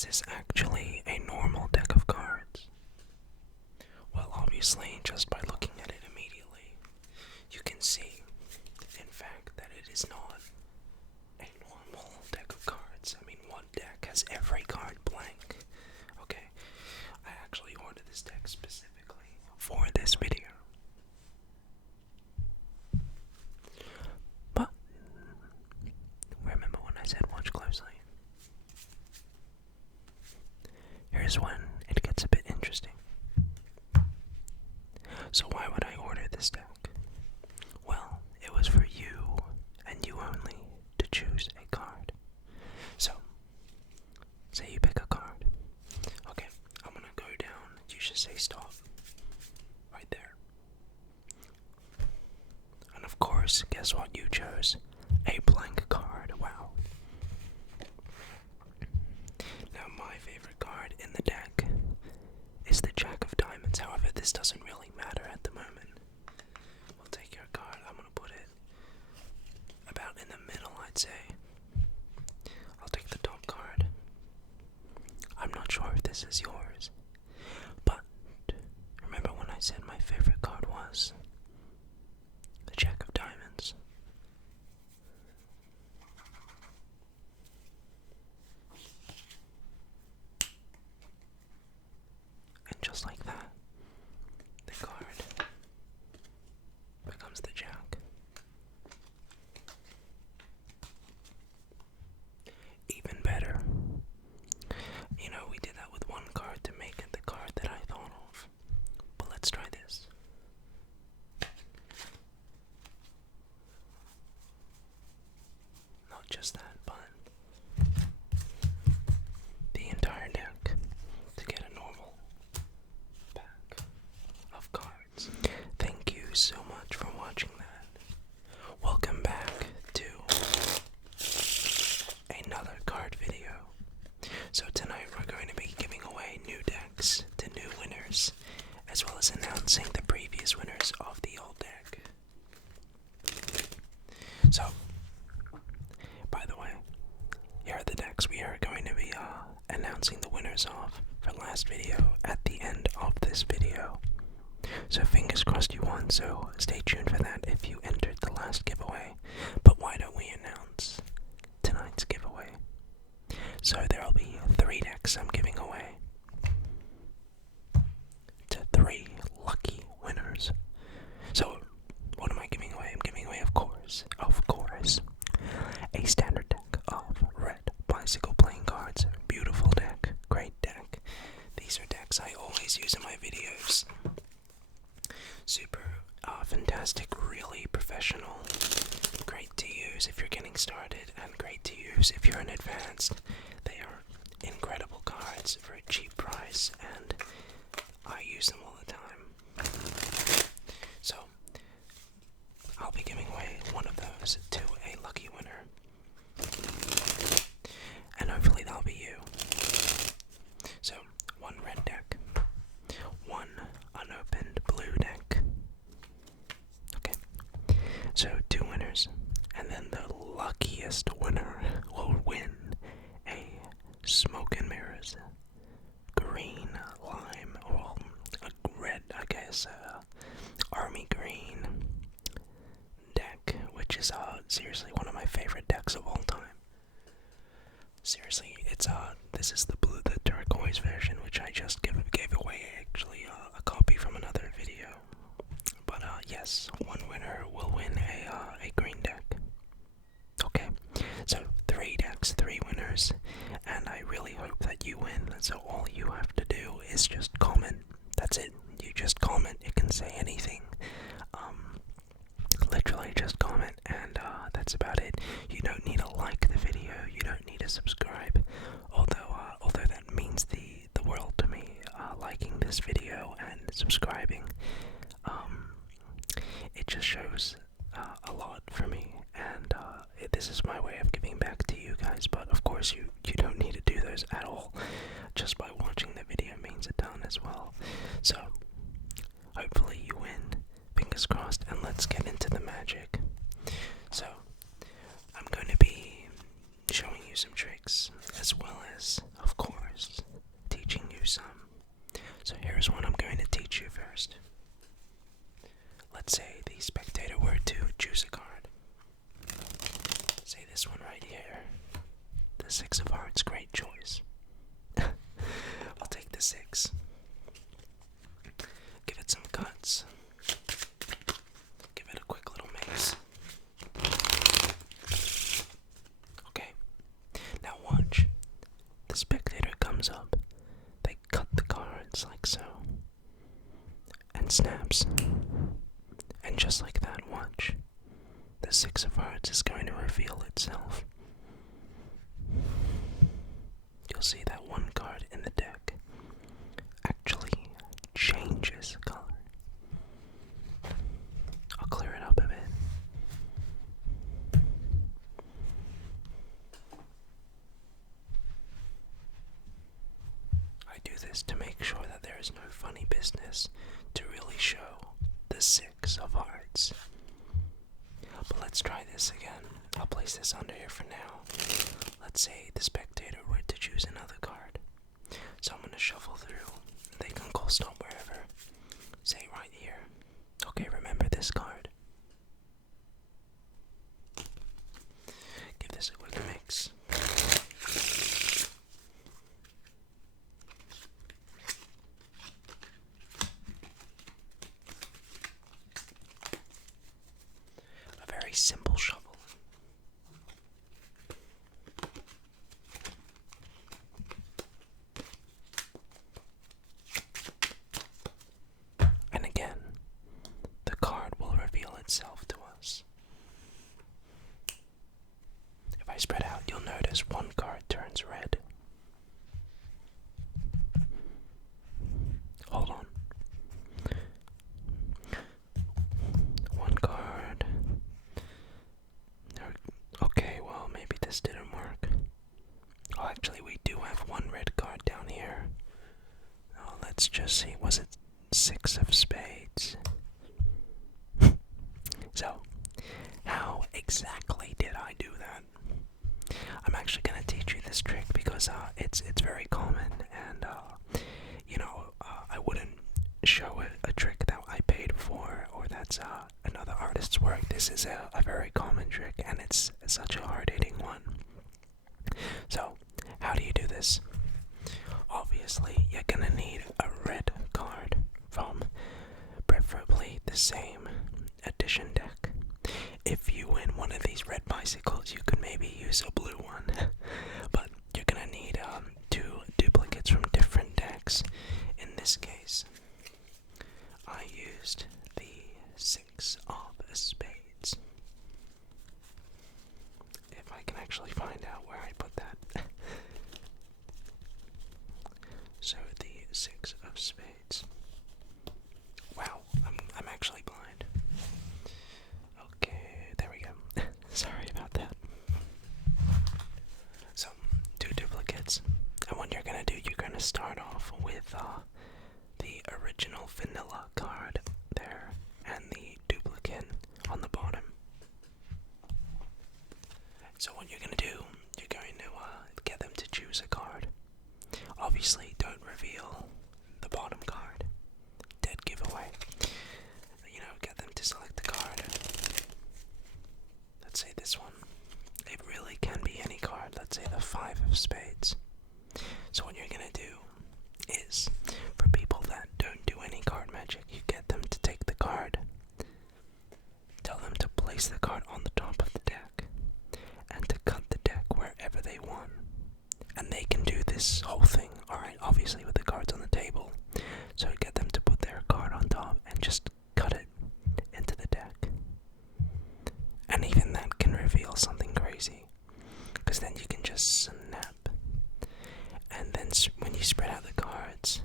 Is this actually a normal deck of cards? Well, obviously, just by looking at it immediately, you can see, in fact, that it is not a normal deck of cards. I mean, what deck has every card blank? Okay, I actually ordered this deck specifically for this video. But, remember when I said watch closely? Here's when it gets a bit interesting. So why would I order this deck? Well, it was for you, and you only, to choose a card. So, say you pick a card. Okay, I'm gonna go down. You should say stop. Right there. And of course, guess what you chose? A blank card. Wow. Now, my favorite card in the deck is the Jack of Diamonds. However, this doesn't really matter at the moment. We'll take your card. I'm gonna put it about in the middle, I'd say. I'll take the top card. I'm not sure if this is yours, but remember when I said my favorite card was the Jack of Diamonds? And just like that, the card becomes the Jack. Even better, you know, we did that with one card to make it the card that I thought of. But let's try this. Not just that, but the entire deck to get a normal pack of cards. Thank you so much for watching that. Welcome back to another card video. So tonight we're going to be giving away new decks to new winners, as well as announcing the previous winners of the old deck. So, by the way, here are the decks we are going to be announcing the winners of for last video at the end of this video. So fingers crossed you won, so stay tuned for that if you entered the last giveaway. But why don't we announce tonight's giveaway? So there'll be 3 decks I'm giving away to 3 lucky winners. So what am I giving away? I'm giving away, of course, a standard deck of red bicycle playing cards. Beautiful deck, great deck. These are decks I always use in my videos. Super fantastic, really professional, great to use if you're getting started, and great to use if you're an advanced. They are incredible cards for a cheap price, and I use them all the time. So, I'll be giving away one of those to a lucky winner, and hopefully that'll be you. So, 1 red deck, 1 unopened blue deck. Okay, so 2 winners, and then the luckiest winner will win a Smoke and Mirrors green lime, or a red, I guess, army green deck, which is seriously one of my favorite decks of all time. Seriously, it's this is the turquoise version, which I just gave away, actually, a copy from another video. But yes, 1 winner will win a green deck. Okay, so 3 decks, 3 winners, and I really hope that you win. So all you have to do is just comment. That's it. You just comment. It can say anything. Literally just comment, and that's about it. You don't need to like the video. You don't need to subscribe. Although that means the world to me, liking this video and subscribing. It just shows a lot for me, and this is my way of giving back to you guys. But of course, you don't need to do those at all. Just by watching the video means a ton as well. So hopefully you win. Fingers crossed, and let's get into the magic. So I'm going to be showing you some tricks, as well as, of course, hearts, great choice. I'll take the 6. Give it some cuts. Give it a quick little mix. Okay, now watch. The spectator comes up. They cut the cards like so. And snaps. And just like that, watch. The 6 of hearts is going to reveal itself. You'll see that one card in the deck actually changes color. I'll clear it up a bit. I do this to make sure that there is no funny business to really show the 6 of hearts. But let's try this again. I'll place this under here for now. Let's say the spectator were to choose another card. So I'm going to shuffle through. They can call stop wherever. Say right here. Okay, remember this card. Give this a quick mix. A very simple shuffle. And again, the card will reveal itself to us. If I spread out, you'll notice one card turns red. Hold on. One card. Okay, well, maybe this didn't work. Oh, actually, we do have one red card down here. Oh, let's just see. Was it 6 of spades? So, how exactly did I do that? I'm actually going to teach you this trick because it's very common, and I wouldn't show a trick that I paid for or that's another artist's work. This is a very common trick, and it's such a hard-hitting one. So, how do you do this? Obviously, you're gonna need a red card from preferably the same edition deck. If you win one of these red bicycles, you could maybe use a blue one. But you're gonna need 2 duplicates from different decks. In this case, I used the 6 of spades. If I can actually find out where I put that. So the 6 of spades. Wow, I'm actually blind. Okay, there we go. Sorry about that. So, 2 duplicates. And what you're gonna do, you're gonna start off with the original vanilla card there and the duplicate on the bottom. So what you're gonna do, you're going to get them to choose a card. Obviously, don't reveal the bottom card. Dead giveaway. Get them to select the card. Let's say this one. It really can be any card. Let's say the 5 of spades. So what you're gonna do is, for people that don't do any card magic, you get them to take the card. Tell them to place the card on the top of the deck and to cut the deck wherever they want. And they can do this whole thing, alright, obviously with the cards on the table. So get them to put their card on top and just cut it into the deck. And even that can reveal something crazy, because then you can just snap. And then when you spread out the cards,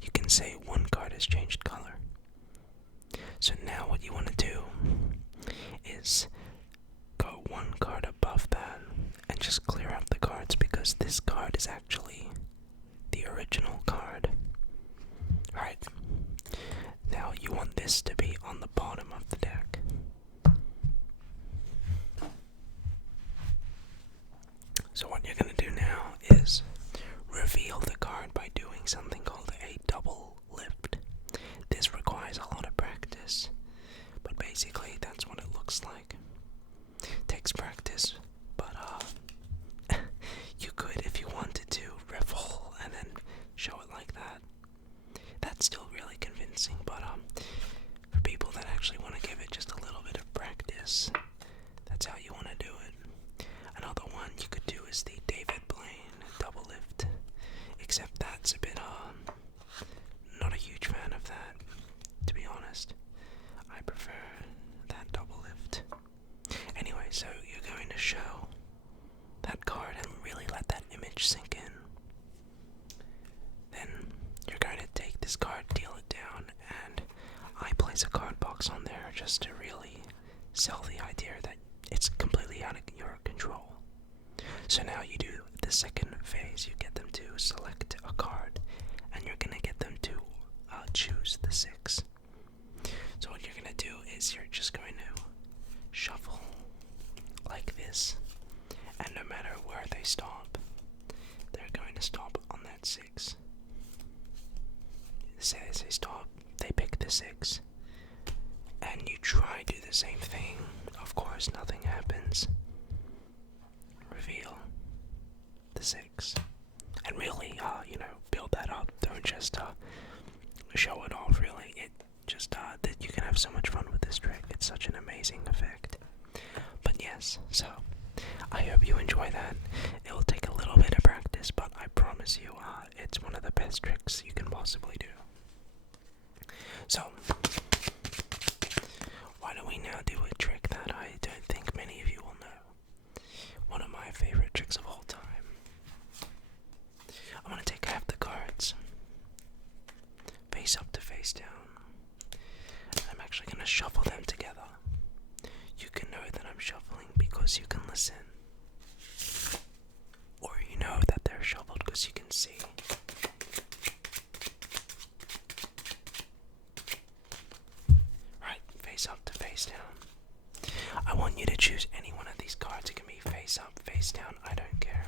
you can say one card has changed color. So now what you want to do is go one card above that and just clear out the cards, because this card is actually the original card. Alright, now you want this to be on the bottom of the deck. So what you're going to do now is reveal the card by doing something called a double lift. This requires a lot of practice, but basically that's what it looks like. It takes practice, but you could that 6. Say stop, they pick the 6. And you try to do the same thing. Of course, nothing happens. Reveal the 6. And really, build that up. Don't just show it off, really. It just, that you can have so much fun with this trick. It's such an amazing effect. But yes, so, I hope you enjoy that. It will take a little bit of practice, but I promise you, it's one of the best tricks you can possibly do. So, why don't we now do a trick that I don't think many of you will know. One of my favorite tricks of all time. I'm going to take half the cards, face up to face down. I'm actually going to shuffle them together. You can know that I'm shuffling because you can listen. Or you know that they're shuffled because you can see. Right, face up to face down. I want you to choose any one of these cards. It can be face up, face down, I don't care.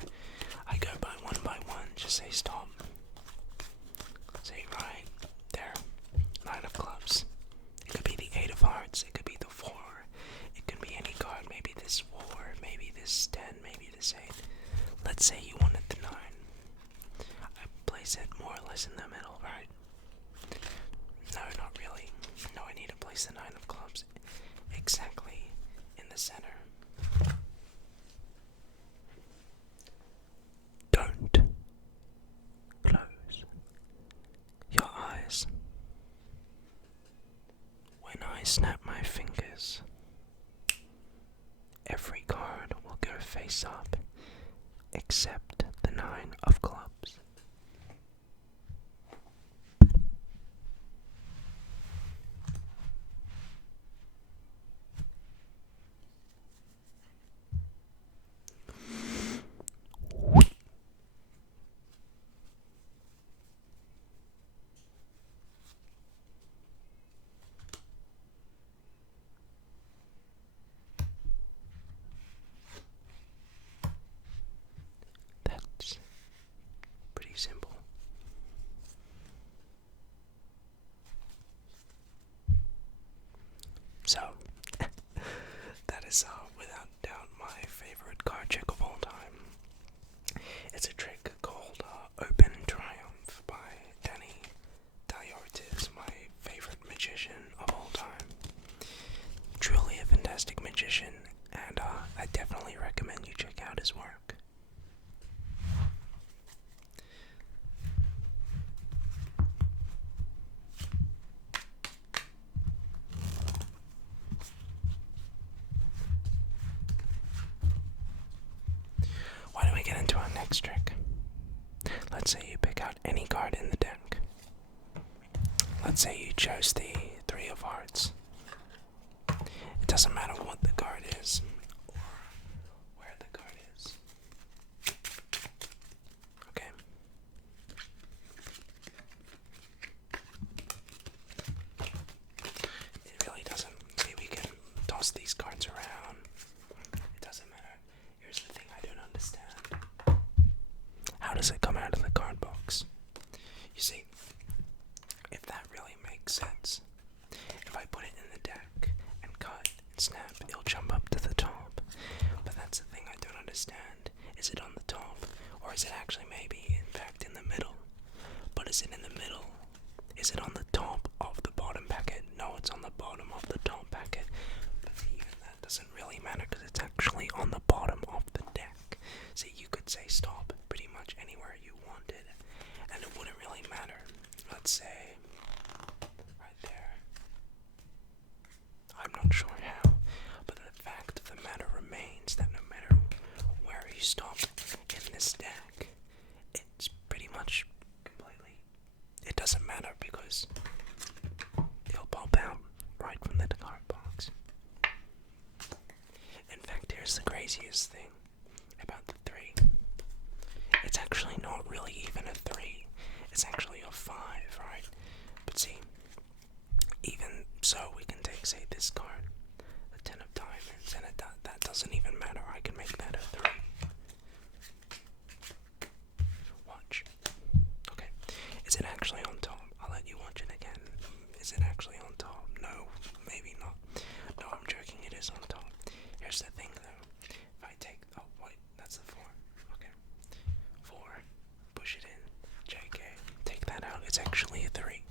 I go by one, just say stop. Say right there, 9 of clubs. It could be the 8 of hearts, it could be the 4. It could be any card, maybe this 4, maybe this 10, maybe this 8. Let's say you wanted the 9. I place it more or less in the middle, right? No, not really. No, I need to place the 9 of clubs exactly in the center. Don't close your eyes. When I snap my fingers, every card will go face up except the 9 of clubs. That's pretty simple. So, that is without doubt my favorite card trick of all time. It's a trick called Open Triumph by Danny Diortis, my favorite magician of all time. Truly a fantastic magician, and I definitely recommend you check out his work. Why don't we get into our next trick? Let's say you pick out any card in the deck. Let's say you chose the 3 of hearts. It doesn't matter what the card is or where the card is. Okay. It really doesn't. See, we can toss these cards around. It doesn't matter. Here's the thing I don't understand. How does it come out of the card box? You see, if that really makes sense, if I put it in the deck and cut and snap, it'll jump up to the top. But that's the thing I don't understand. Is it on the top, or is it actually maybe, in fact, in the middle? But is it in the middle? Is it on the top of the bottom packet? No, it's on the bottom of the top packet. But even that doesn't really matter because it's actually on the bottom of the deck. See, you could say stop pretty much anywhere you wanted, and it wouldn't really matter. Let's say right there. I'm not sure how, but the fact of the matter remains that no matter where you stop in this deck, it's pretty much completely, it doesn't matter because it'll pop out right from the card box. In fact, here's the craziest thing about the 3. It's actually not really even a 3. It's actually a 5, right? But see, even so, we can take, say, this card, the 10 of diamonds, and that doesn't even matter. I can make that a 3. Watch. here's the thing though. If I take, oh wait, that's the 4. Okay. 4. Push it in. JK. Take that out. It's actually a 3.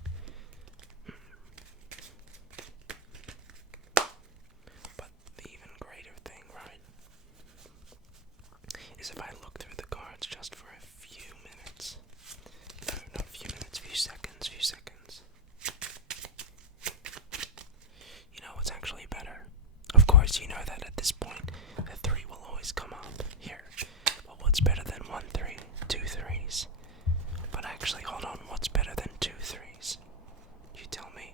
But the even greater thing, right, is if I look through the cards just for a few minutes. No, not a few minutes, few seconds. You know what's actually better? Of course, you know that at this point, the 3 will always come up here. But what's better than 1 3? 2 3s. But actually, hold on, what's better than 2 3s? You tell me.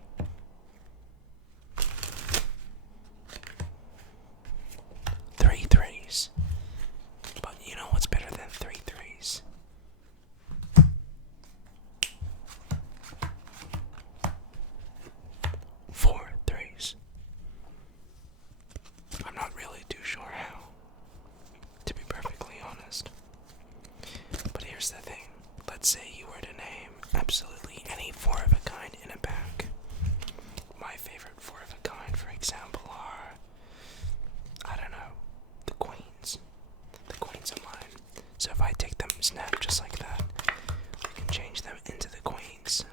3 3s. But you know what's better than 3 3s? 4 3s. I'm not really too sure how, to be perfectly honest. But here's the thing. Let's say you were to name absolutely any 4 of a kind in a pack. My favorite 4 of a kind, for example, are, I don't know, the queens. The queens are mine. So if I take them snap just like that, we can change them into the queens.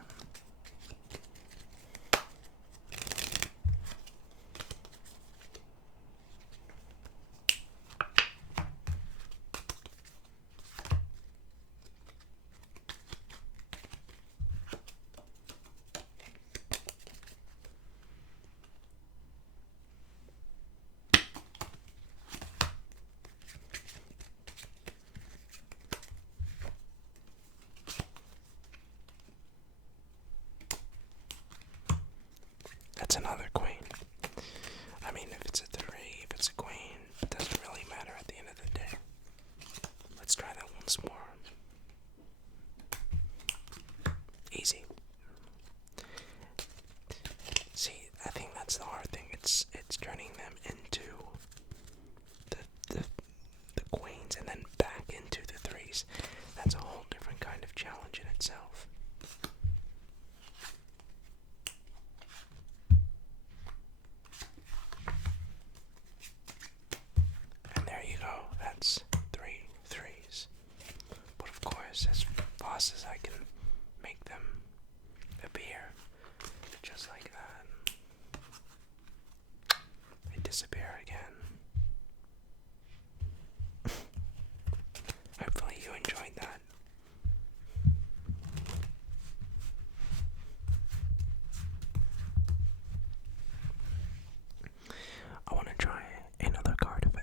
That's another queen. I mean, if it's a 3, if it's a queen, it doesn't really matter at the end of the day. Let's try that once more. Easy. See, I think that's the hard thing. It's turning them into the queens and then back into the 3s. That's a whole different kind of challenge in itself. And there you go. That's 3 3s. But of course, as fast as I can make them appear, just like that, they disappear again. Hopefully you enjoyed that. I want to try another card effect.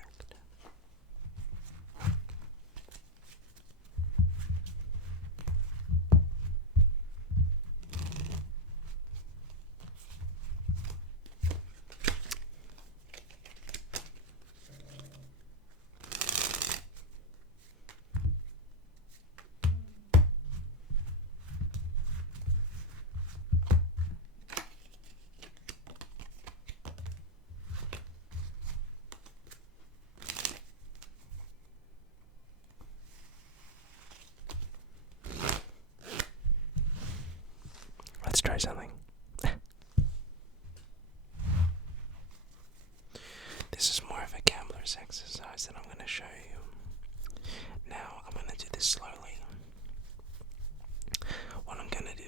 Let's try something. This is more of a gambler's exercise that I'm going to show you. Now, I'm going to do this slowly. What I'm going to do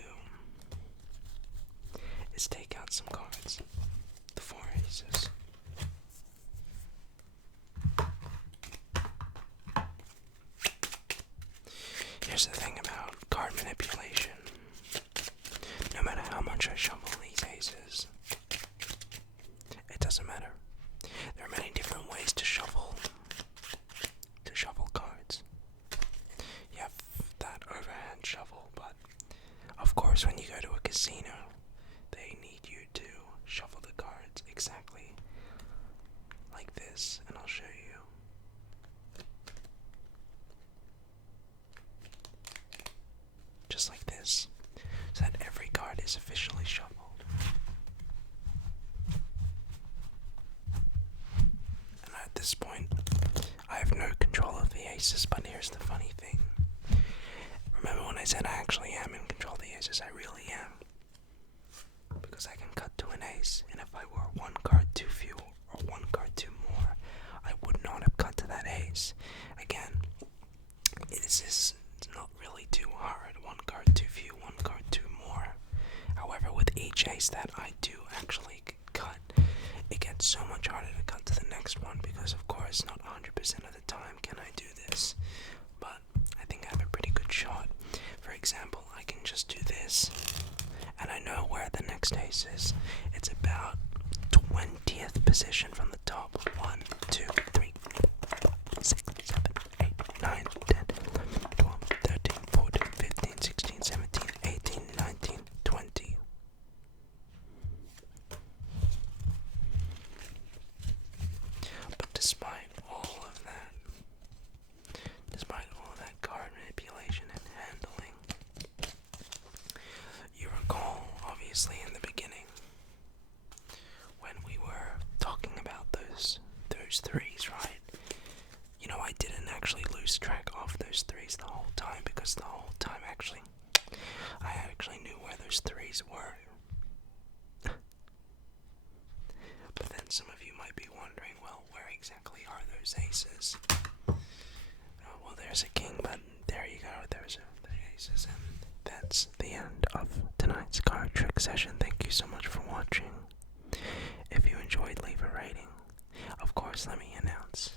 is take out some cards. The 4 aces. Here's the thing about card manipulation. No matter how much I shuffle these aces, it doesn't matter. There are many different ways to shuffle cards. You have that overhand shuffle, but of course when you go to a casino, they need you to shuffle the cards exactly like this, and I'll show you. Just like this, so that every card is officially shuffled. And at this point, I have no control of the aces, but here's the funny thing. Remember when I said I actually am in control of the aces? I really am. Because I can cut to an ace, and if I were 1 card too few or 1 card too more, this is not really too hard. One card too few, one card too more. However, with each ace that I do actually cut, it gets so much harder to cut to the next one because, of course, not 100% of the time can I do this. But I think I have a pretty good shot. For example, I can just do this, and I know where the next ace is. It's about 20th position from the top. 1, 2, 3, 6, 7, 8, 9, 10, 11, 12, 13, 14, 15, 16, 17, 18, 19, 20. But despite all of that card manipulation and handling, you recall, obviously, in the beginning, when we were talking about those threes, right? You know, I didn't actually lose track of those threes the whole time, because the whole time, I actually knew where those threes were. But then some of you might be wondering, well, where exactly are those aces? Well, there's a king, but there you go, there's the aces, and that's the end of tonight's card trick session. Thank you so much for watching. If you enjoyed, leave a rating. Of course, let me announce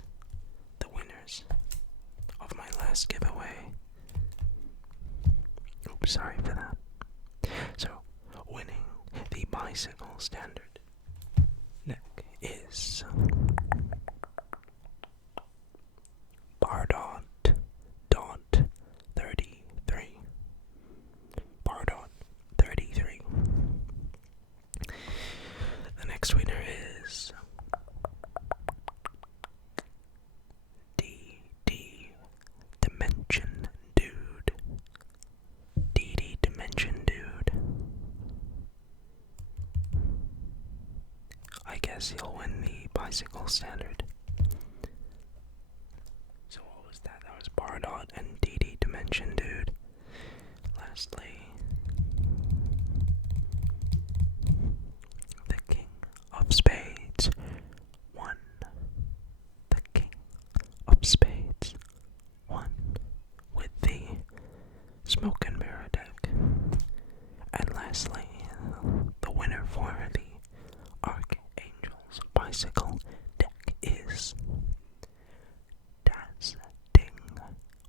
the winners of my last giveaway. Oops, sorry for that. So, winning the bicycle standard deck is Bardot 33. Bardot 33. The next winner is DD Dimension Dude. DD Dimension Dude. I guess he'll win the bicycle standard. So what was that? That was Bardot and DD Dimension Dude. Lastly, the King of Spades won. The King of Spades won with the Smoke and Mirror deck. And lastly, the winner for the Archangel's bicycle deck is Daz Ding.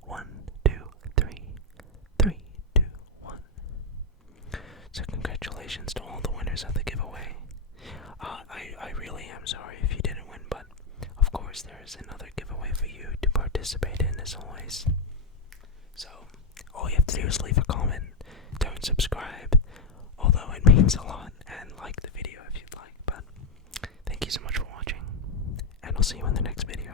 1, 2, 3, 3, 2, 1. So congratulations to all the winners of the giveaway. I really am sorry if you didn't win, but of course there is another giveaway for you to participate in as always. So all you have to do is leave a comment, don't subscribe, although it means a lot, and like the video if you'd like. But thank you so much for watching, and I'll see you in the next video.